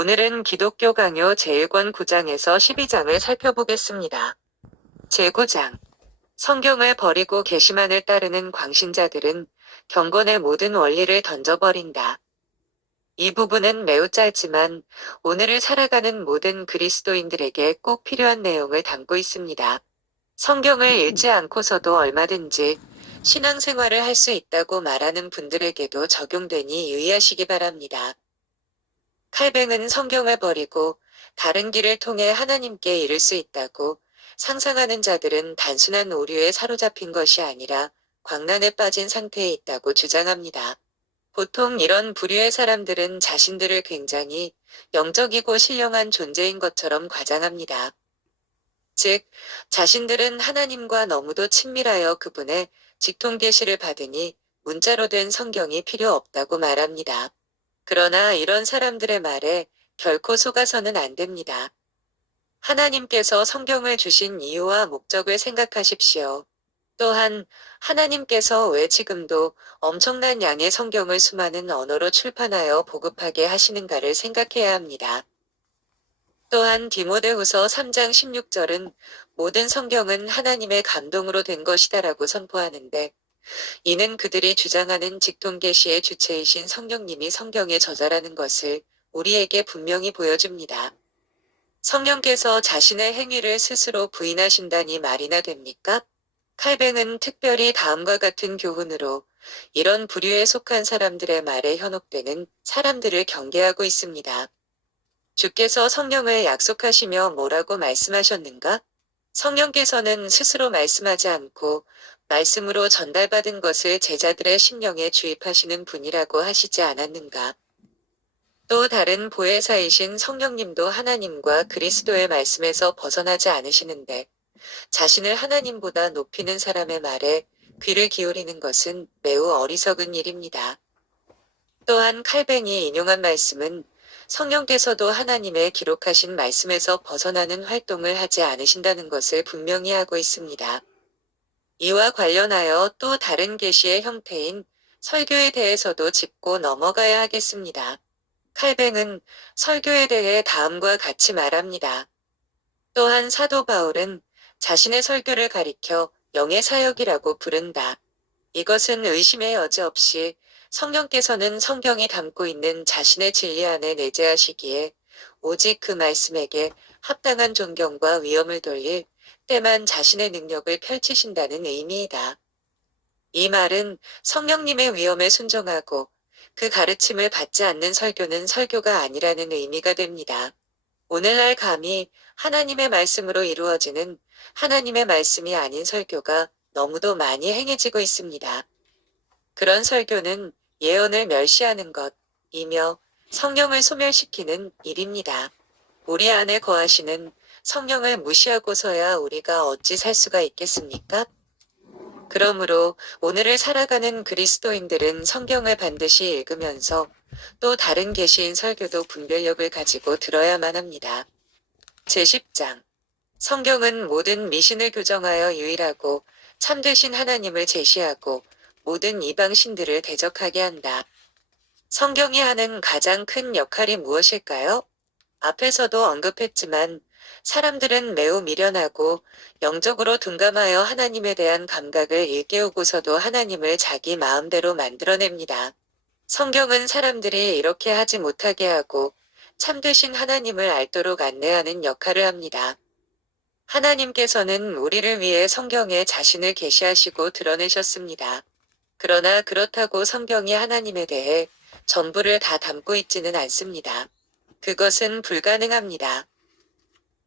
오늘은 기독교 강요 제1권 9장에서 12장을 살펴보겠습니다. 제9장. 성경을 버리고 계시만을 따르는 광신자들은 경건의 모든 원리를 던져버린다. 이 부분은 매우 짧지만 오늘을 살아가는 모든 그리스도인들에게 꼭 필요한 내용을 담고 있습니다. 성경을 읽지 않고서도 얼마든지 신앙생활을 할 수 있다고 말하는 분들에게도 적용되니 유의하시기 바랍니다. 칼뱅은 성경을 버리고 다른 길을 통해 하나님께 이를 수 있다고 상상하는 자들은 단순한 오류에 사로잡힌 것이 아니라 광란에 빠진 상태에 있다고 주장합니다. 보통 이런 부류의 사람들은 자신들을 굉장히 영적이고 신령한 존재인 것처럼 과장합니다. 즉, 자신들은 하나님과 너무도 친밀하여 그분의 직통계시를 받으니 문자로 된 성경이 필요 없다고 말합니다. 그러나 이런 사람들의 말에 결코 속아서는 안 됩니다. 하나님께서 성경을 주신 이유와 목적을 생각하십시오. 또한 하나님께서 왜 지금도 엄청난 양의 성경을 수많은 언어로 출판하여 보급하게 하시는가를 생각해야 합니다. 또한 디모데후서 3장 16절은 모든 성경은 하나님의 감동으로 된 것이다라고 선포하는데, 이는 그들이 주장하는 직통계시의 주체이신 성령님이 성경의 저자라는 것을 우리에게 분명히 보여줍니다. 성령께서 자신의 행위를 스스로 부인하신다니 말이나 됩니까? 칼뱅은 특별히 다음과 같은 교훈으로 이런 부류에 속한 사람들의 말에 현혹되는 사람들을 경계하고 있습니다. 주께서 성령을 약속하시며 뭐라고 말씀하셨는가? 성령께서는 스스로 말씀하지 않고 말씀으로 전달받은 것을 제자들의 심령에 주입하시는 분이라고 하시지 않았는가? 또 다른 보혜사이신 성령님도 하나님과 그리스도의 말씀에서 벗어나지 않으시는데 자신을 하나님보다 높이는 사람의 말에 귀를 기울이는 것은 매우 어리석은 일입니다. 또한 칼뱅이 인용한 말씀은 성령께서도 하나님의 기록하신 말씀에서 벗어나는 활동을 하지 않으신다는 것을 분명히 하고 있습니다. 이와 관련하여 또 다른 계시의 형태인 설교에 대해서도 짚고 넘어가야 하겠습니다. 칼뱅은 설교에 대해 다음과 같이 말합니다. 또한 사도 바울은 자신의 설교를 가리켜 영의 사역이라고 부른다. 이것은 의심의 여지 없이 성령께서는 성경이 담고 있는 자신의 진리 안에 내재하시기에 오직 그 말씀에게 합당한 존경과 위엄을 돌릴 때만 자신의 능력을 펼치신다는 의미이다. 이 말은 성령님의 위엄에 순종하고 그 가르침을 받지 않는 설교는 설교가 아니라는 의미가 됩니다. 오늘날 감히 하나님의 말씀으로 이루어지는 하나님의 말씀이 아닌 설교가 너무도 많이 행해지고 있습니다. 그런 설교는 예언을 멸시하는 것이며 성령을 소멸시키는 일입니다. 우리 안에 거하시는 성령을 무시하고서야 우리가 어찌 살 수가 있겠습니까? 그러므로 오늘을 살아가는 그리스도인들은 성경을 반드시 읽으면서 또 다른 계시인 설교도 분별력을 가지고 들어야만 합니다. 제10장. 성경은 모든 미신을 교정하여 유일하고 참되신 하나님을 제시하고 모든 이방 신들을 대적하게 한다. 성경이 하는 가장 큰 역할이 무엇일까요? 앞에서도 언급했지만 사람들은 매우 미련하고 영적으로 둔감하여 하나님에 대한 감각을 일깨우고서도 하나님을 자기 마음대로 만들어냅니다. 성경은 사람들이 이렇게 하지 못하게 하고 참되신 하나님을 알도록 안내하는 역할을 합니다. 하나님께서는 우리를 위해 성경에 자신을 계시하시고 드러내셨습니다. 그러나 그렇다고 성경이 하나님에 대해 전부를 다 담고 있지는 않습니다. 그것은 불가능합니다.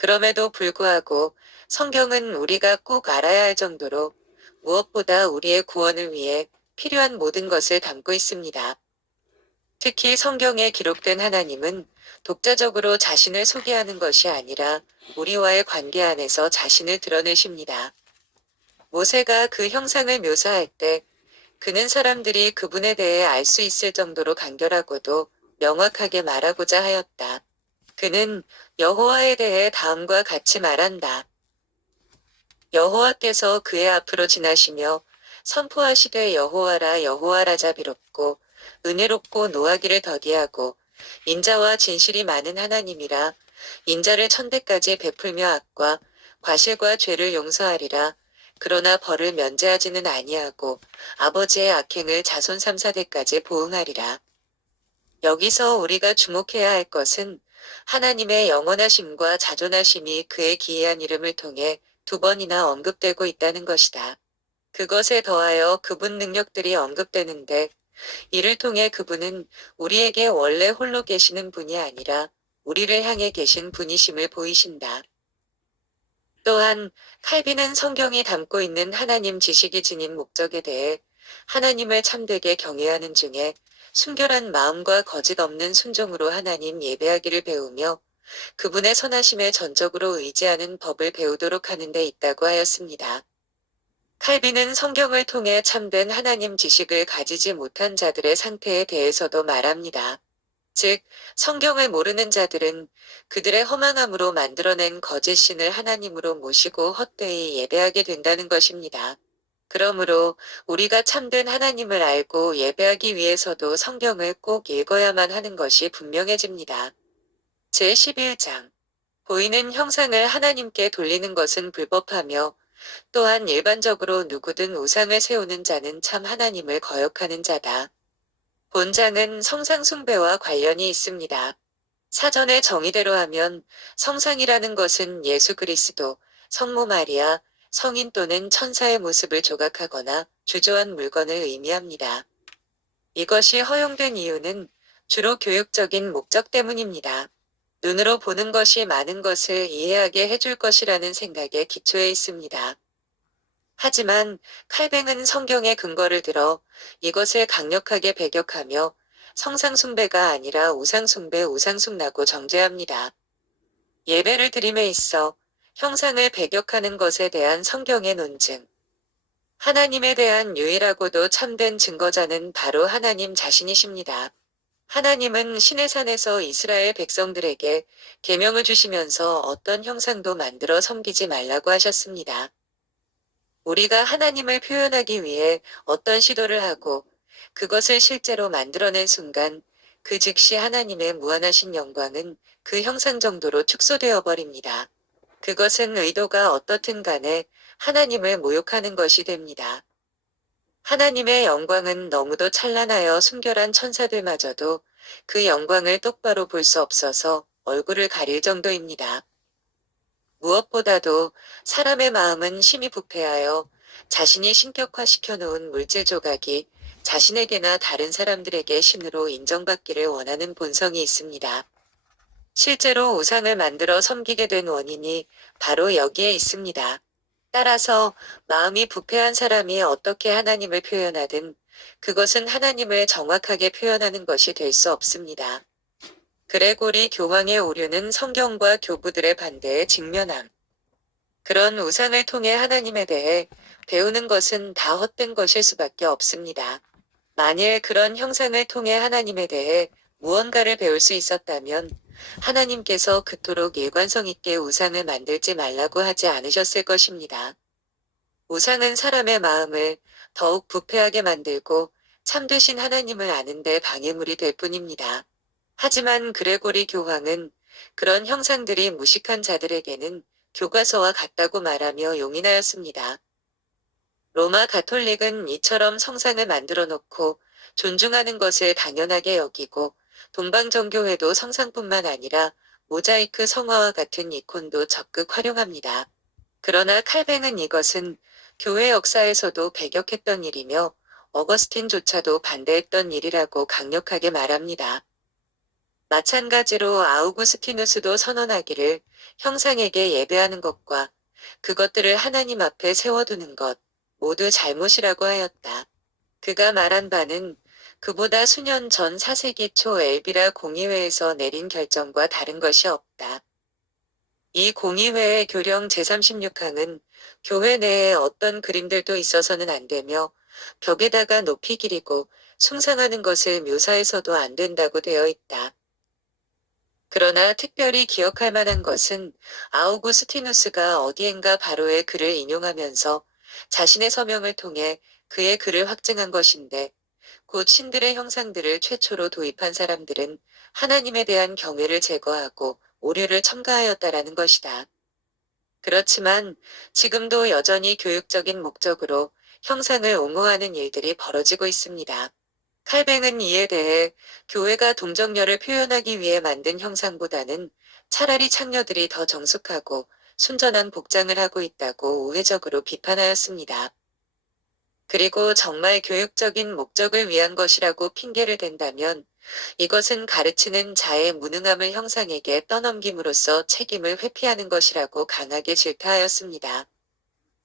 그럼에도 불구하고 성경은 우리가 꼭 알아야 할 정도로 무엇보다 우리의 구원을 위해 필요한 모든 것을 담고 있습니다. 특히 성경에 기록된 하나님은 독자적으로 자신을 소개하는 것이 아니라 우리와의 관계 안에서 자신을 드러내십니다. 모세가 그 형상을 묘사할 때 그는 사람들이 그분에 대해 알 수 있을 정도로 간결하고도 명확하게 말하고자 하였다. 그는 여호와에 대해 다음과 같이 말한다. 여호와께서 그의 앞으로 지나시며 선포하시되 여호와라 여호와라 자비롭고 은혜롭고 노하기를 더디하고 인자와 진실이 많은 하나님이라 인자를 천대까지 베풀며 악과 과실과 죄를 용서하리라. 그러나 벌을 면제하지는 아니하고 아버지의 악행을 자손 3, 4대까지 보응하리라. 여기서 우리가 주목해야 할 것은 하나님의 영원하심과 자존하심이 그의 기이한 이름을 통해 2번이나 언급되고 있다는 것이다. 그것에 더하여 그분 능력들이 언급되는데 이를 통해 그분은 우리에게 원래 홀로 계시는 분이 아니라 우리를 향해 계신 분이심을 보이신다. 또한 칼빈은 성경이 담고 있는 하나님 지식이 지닌 목적에 대해 하나님을 참되게 경외하는 중에 순결한 마음과 거짓 없는 순종으로 하나님 예배하기를 배우며 그분의 선하심에 전적으로 의지하는 법을 배우도록 하는 데 있다고 하였습니다. 칼빈은 성경을 통해 참된 하나님 지식을 가지지 못한 자들의 상태에 대해서도 말합니다. 즉, 성경을 모르는 자들은 그들의 허망함으로 만들어낸 거짓 신을 하나님으로 모시고 헛되이 예배하게 된다는 것입니다. 그러므로 우리가 참된 하나님을 알고 예배하기 위해서도 성경을 꼭 읽어야만 하는 것이 분명해집니다. 제11장 보이는 형상을 하나님께 돌리는 것은 불법하며 또한 일반적으로 누구든 우상을 세우는 자는 참 하나님을 거역하는 자다. 본장은 성상 숭배와 관련이 있습니다. 사전의 정의대로 하면 성상이라는 것은 예수 그리스도, 성모 마리아, 성인 또는 천사의 모습을 조각하거나 주조한 물건을 의미합니다. 이것이 허용된 이유는 주로 교육적인 목적 때문입니다. 눈으로 보는 것이 많은 것을 이해하게 해줄 것이라는 생각에 기초해 있습니다. 하지만 칼뱅은 성경의 근거를 들어 이것을 강력하게 배격하며 성상숭배가 아니라 우상숭배 우상숭라고 정죄합니다. 예배를 드림에 있어 형상을 배격하는 것에 대한 성경의 논증. 하나님에 대한 유일하고도 참된 증거자는 바로 하나님 자신이십니다. 하나님은 시내산에서 이스라엘 백성들에게 계명을 주시면서 어떤 형상도 만들어 섬기지 말라고 하셨습니다. 우리가 하나님을 표현하기 위해 어떤 시도를 하고 그것을 실제로 만들어낸 순간 그 즉시 하나님의 무한하신 영광은 그 형상 정도로 축소되어 버립니다. 그것은 의도가 어떻든 간에 하나님을 모욕하는 것이 됩니다. 하나님의 영광은 너무도 찬란하여 순결한 천사들마저도 그 영광을 똑바로 볼 수 없어서 얼굴을 가릴 정도입니다. 무엇보다도 사람의 마음은 심히 부패하여 자신이 신격화시켜 놓은 물질 조각이 자신에게나 다른 사람들에게 신으로 인정받기를 원하는 본성이 있습니다. 실제로 우상을 만들어 섬기게 된 원인이 바로 여기에 있습니다. 따라서 마음이 부패한 사람이 어떻게 하나님을 표현하든 그것은 하나님을 정확하게 표현하는 것이 될 수 없습니다. 그레고리 교황의 오류는 성경과 교부들의 반대에 직면함. 그런 우상을 통해 하나님에 대해 배우는 것은 다 헛된 것일 수밖에 없습니다. 만일 그런 형상을 통해 하나님에 대해 무언가를 배울 수 있었다면 하나님께서 그토록 일관성 있게 우상을 만들지 말라고 하지 않으셨을 것입니다. 우상은 사람의 마음을 더욱 부패하게 만들고 참되신 하나님을 아는 데 방해물이 될 뿐입니다. 하지만 그레고리 교황은 그런 형상들이 무식한 자들에게는 교과서와 같다고 말하며 용인하였습니다. 로마 가톨릭은 이처럼 성상을 만들어 놓고 존중하는 것을 당연하게 여기고 동방정교회도 성상뿐만 아니라 모자이크 성화와 같은 이콘도 적극 활용합니다. 그러나 칼뱅은 이것은 교회 역사에서도 배격했던 일이며 어거스틴조차도 반대했던 일이라고 강력하게 말합니다. 마찬가지로 아우구스티누스도 선언하기를 형상에게 예배하는 것과 그것들을 하나님 앞에 세워두는 것 모두 잘못이라고 하였다. 그가 말한 바는 그보다 수년 전 4세기 초 엘비라 공의회에서 내린 결정과 다른 것이 없다. 이 공의회의 교령 제36항은 교회 내에 어떤 그림들도 있어서는 안 되며 벽에다가 높이 기리고 숭상하는 것을 묘사해서도 안 된다고 되어 있다. 그러나 특별히 기억할 만한 것은 아우구스티누스가 어디엔가 바로의 글을 인용하면서 자신의 서명을 통해 그의 글을 확증한 것인데 곧 신들의 형상들을 최초로 도입한 사람들은 하나님에 대한 경외를 제거하고 오류를 첨가하였다라는 것이다. 그렇지만 지금도 여전히 교육적인 목적으로 형상을 옹호하는 일들이 벌어지고 있습니다. 칼뱅은 이에 대해 교회가 동정녀를 표현하기 위해 만든 형상보다는 차라리 창녀들이 더 정숙하고 순전한 복장을 하고 있다고 우회적으로 비판하였습니다. 그리고 정말 교육적인 목적을 위한 것이라고 핑계를 댄다면 이것은 가르치는 자의 무능함을 형상에게 떠넘김으로써 책임을 회피하는 것이라고 강하게 질타하였습니다.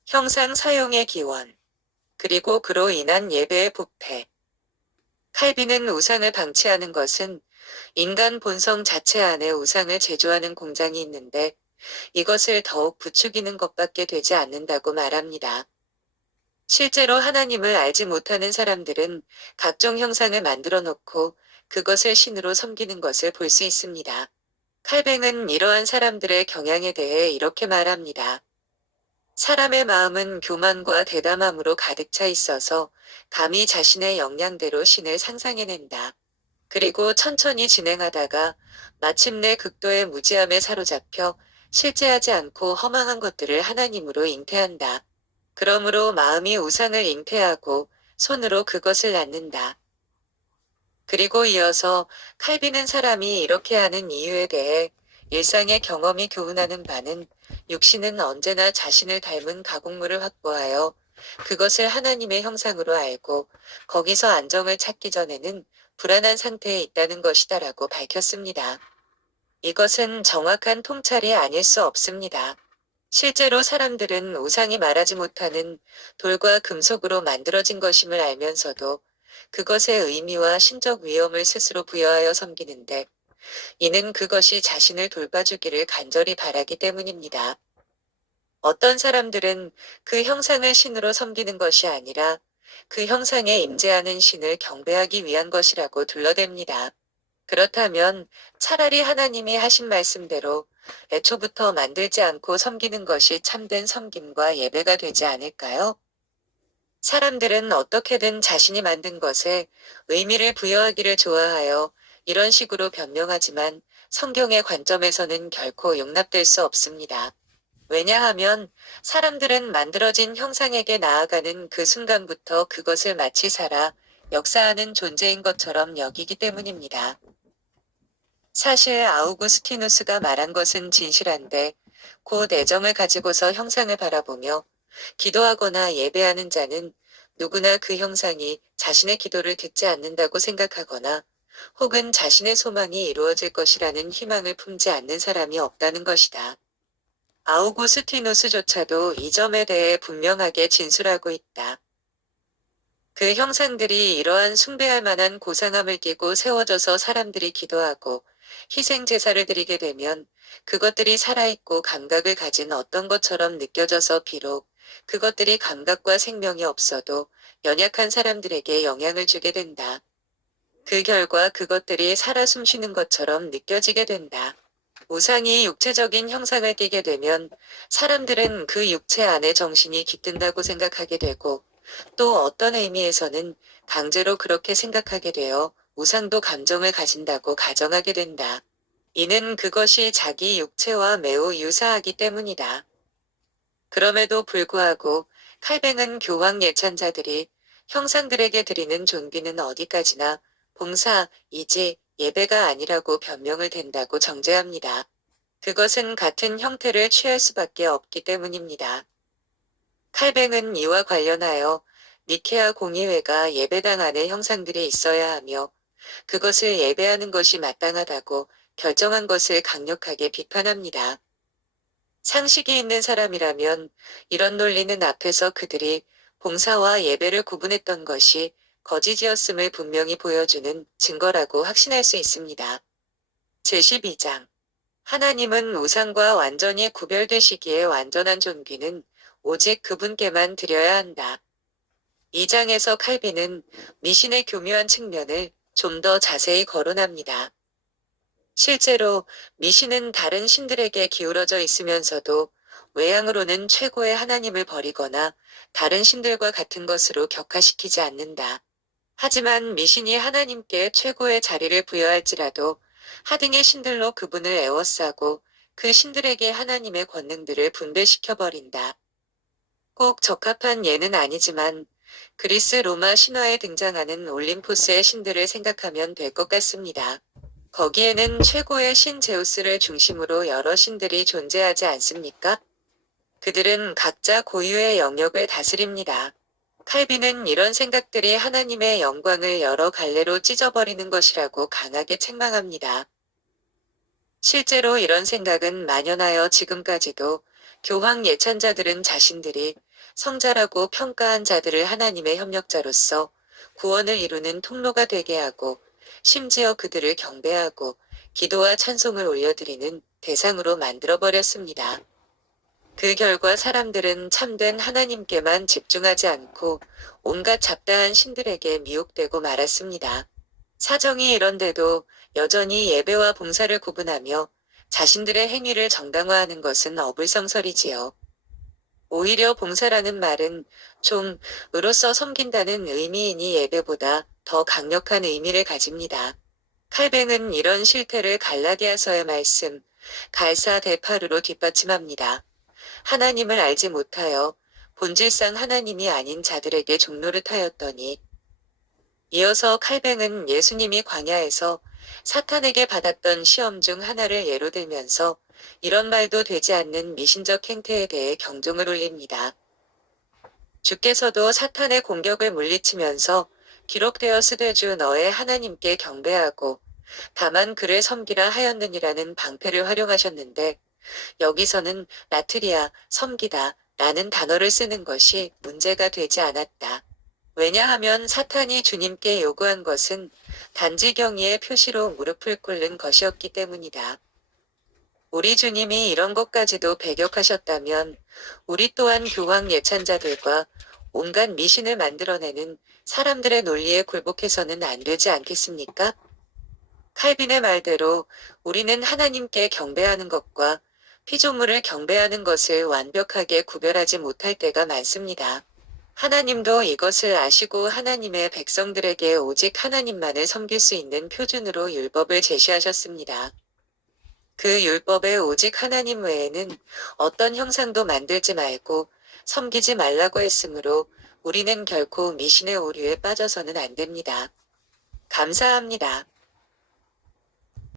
형상 사용의 기원, 그리고 그로 인한 예배의 부패. 칼빈은 우상을 방치하는 것은 인간 본성 자체 안에 우상을 제조하는 공장이 있는데 이것을 더욱 부추기는 것밖에 되지 않는다고 말합니다. 실제로 하나님을 알지 못하는 사람들은 각종 형상을 만들어 놓고 그것을 신으로 섬기는 것을 볼 수 있습니다. 칼뱅은 이러한 사람들의 경향에 대해 이렇게 말합니다. 사람의 마음은 교만과 대담함으로 가득 차 있어서 감히 자신의 역량대로 신을 상상해낸다. 그리고 천천히 진행하다가 마침내 극도의 무지함에 사로잡혀 실제하지 않고 허망한 것들을 하나님으로 잉태한다. 그러므로 마음이 우상을 잉태하고 손으로 그것을 낳는다. 그리고 이어서 칼빈은 사람이 이렇게 하는 이유에 대해 일상의 경험이 교훈하는 바는 육신은 언제나 자신을 닮은 가공물을 확보하여 그것을 하나님의 형상으로 알고 거기서 안정을 찾기 전에는 불안한 상태에 있다는 것이다라고 밝혔습니다. 이것은 정확한 통찰이 아닐 수 없습니다. 실제로 사람들은 우상이 말하지 못하는 돌과 금속으로 만들어진 것임을 알면서도 그것의 의미와 신적 위엄을 스스로 부여하여 섬기는데 이는 그것이 자신을 돌봐주기를 간절히 바라기 때문입니다. 어떤 사람들은 그 형상을 신으로 섬기는 것이 아니라 그 형상에 임재하는 신을 경배하기 위한 것이라고 둘러댑니다. 그렇다면 차라리 하나님이 하신 말씀대로 애초부터 만들지 않고 섬기는 것이 참된 섬김과 예배가 되지 않을까요? 사람들은 어떻게든 자신이 만든 것에 의미를 부여하기를 좋아하여 이런 식으로 변명하지만 성경의 관점에서는 결코 용납될 수 없습니다. 왜냐하면 사람들은 만들어진 형상에게 나아가는 그 순간부터 그것을 마치 살아 역사하는 존재인 것처럼 여기기 때문입니다. 사실 아우구스티누스가 말한 것은 진실한데 곧 애정을 가지고서 형상을 바라보며 기도하거나 예배하는 자는 누구나 그 형상이 자신의 기도를 듣지 않는다고 생각하거나 혹은 자신의 소망이 이루어질 것이라는 희망을 품지 않는 사람이 없다는 것이다. 아우구스티누스조차도 이 점에 대해 분명하게 진술하고 있다. 그 형상들이 이러한 숭배할 만한 고상함을 띠고 세워져서 사람들이 기도하고 희생 제사를 드리게 되면 그것들이 살아있고 감각을 가진 어떤 것처럼 느껴져서 비록 그것들이 감각과 생명이 없어도 연약한 사람들에게 영향을 주게 된다. 그 결과 그것들이 살아 숨쉬는 것처럼 느껴지게 된다. 우상이 육체적인 형상을 띠게 되면 사람들은 그 육체 안에 정신이 깃든다고 생각하게 되고 또 어떤 의미에서는 강제로 그렇게 생각하게 되어 우상도 감정을 가진다고 가정하게 된다. 이는 그것이 자기 육체와 매우 유사하기 때문이다. 그럼에도 불구하고 칼뱅은 교황 예찬자들이 형상들에게 드리는 존귀는 어디까지나 봉사이지 예배가 아니라고 변명을 댄다고 정죄합니다. 그것은 같은 형태를 취할 수밖에 없기 때문입니다. 칼뱅은 이와 관련하여 니케아 공의회가 예배당 안에 형상들이 있어야 하며 그것을 예배하는 것이 마땅하다고 결정한 것을 강력하게 비판합니다. 상식이 있는 사람이라면 이런 논리는 앞에서 그들이 봉사와 예배를 구분했던 것이 거짓이었음을 분명히 보여주는 증거라고 확신할 수 있습니다. 제12장 하나님은 우상과 완전히 구별되시기에 완전한 존귀는 오직 그분께만 드려야 한다. 이 장에서 칼빈은 미신의 교묘한 측면을 좀 더 자세히 거론합니다. 실제로 미신은 다른 신들에게 기울어져 있으면서도 외향으로는 최고의 하나님을 버리거나 다른 신들과 같은 것으로 격화시키지 않는다. 하지만 미신이 하나님께 최고의 자리를 부여할지라도 하등의 신들로 그분을 애워싸고 그 신들에게 하나님의 권능들을 분배시켜버린다. 꼭 적합한 예는 아니지만 그리스 로마 신화에 등장하는 올림포스의 신들을 생각하면 될 것 같습니다. 거기에는 최고의 신 제우스를 중심으로 여러 신들이 존재하지 않습니까? 그들은 각자 고유의 영역을 다스립니다. 칼빈은 이런 생각들이 하나님의 영광을 여러 갈래로 찢어버리는 것이라고 강하게 책망합니다. 실제로 이런 생각은 만연하여 지금까지도 교황 예찬자들은 자신들이 성자라고 평가한 자들을 하나님의 협력자로서 구원을 이루는 통로가 되게 하고 심지어 그들을 경배하고 기도와 찬송을 올려드리는 대상으로 만들어버렸습니다. 그 결과 사람들은 참된 하나님께만 집중하지 않고 온갖 잡다한 신들에게 미혹되고 말았습니다. 사정이 이런데도 여전히 예배와 봉사를 구분하며 자신들의 행위를 정당화하는 것은 어불성설이지요. 오히려 봉사라는 말은 종으로서 섬긴다는 의미이니 예배보다 더 강력한 의미를 가집니다. 칼뱅은 이런 실태를 갈라디아서의 말씀, 갈사 데파르로 뒷받침합니다. 하나님을 알지 못하여 본질상 하나님이 아닌 자들에게 종노릇하였더니. 이어서 칼뱅은 예수님이 광야에서 사탄에게 받았던 시험 중 하나를 예로 들면서 이런 말도 되지 않는 미신적 행태에 대해 경종을 울립니다. 주께서도 사탄의 공격을 물리치면서 기록되었으되 주 너의 하나님께 경배하고 다만 그를 섬기라 하였느니라는 방패를 활용하셨는데 여기서는 라트리아, 섬기다 라는 단어를 쓰는 것이 문제가 되지 않았다. 왜냐하면 사탄이 주님께 요구한 것은 단지 경의의 표시로 무릎을 꿇는 것이었기 때문이다. 우리 주님이 이런 것까지도 배격하셨다면 우리 또한 교황 예찬자들과 온갖 미신을 만들어내는 사람들의 논리에 굴복해서는 안 되지 않겠습니까? 칼빈의 말대로 우리는 하나님께 경배하는 것과 피조물을 경배하는 것을 완벽하게 구별하지 못할 때가 많습니다. 하나님도 이것을 아시고 하나님의 백성들에게 오직 하나님만을 섬길 수 있는 표준으로 율법을 제시하셨습니다. 그 율법에 오직 하나님 외에는 어떤 형상도 만들지 말고 섬기지 말라고 했으므로 우리는 결코 미신의 오류에 빠져서는 안 됩니다. 감사합니다.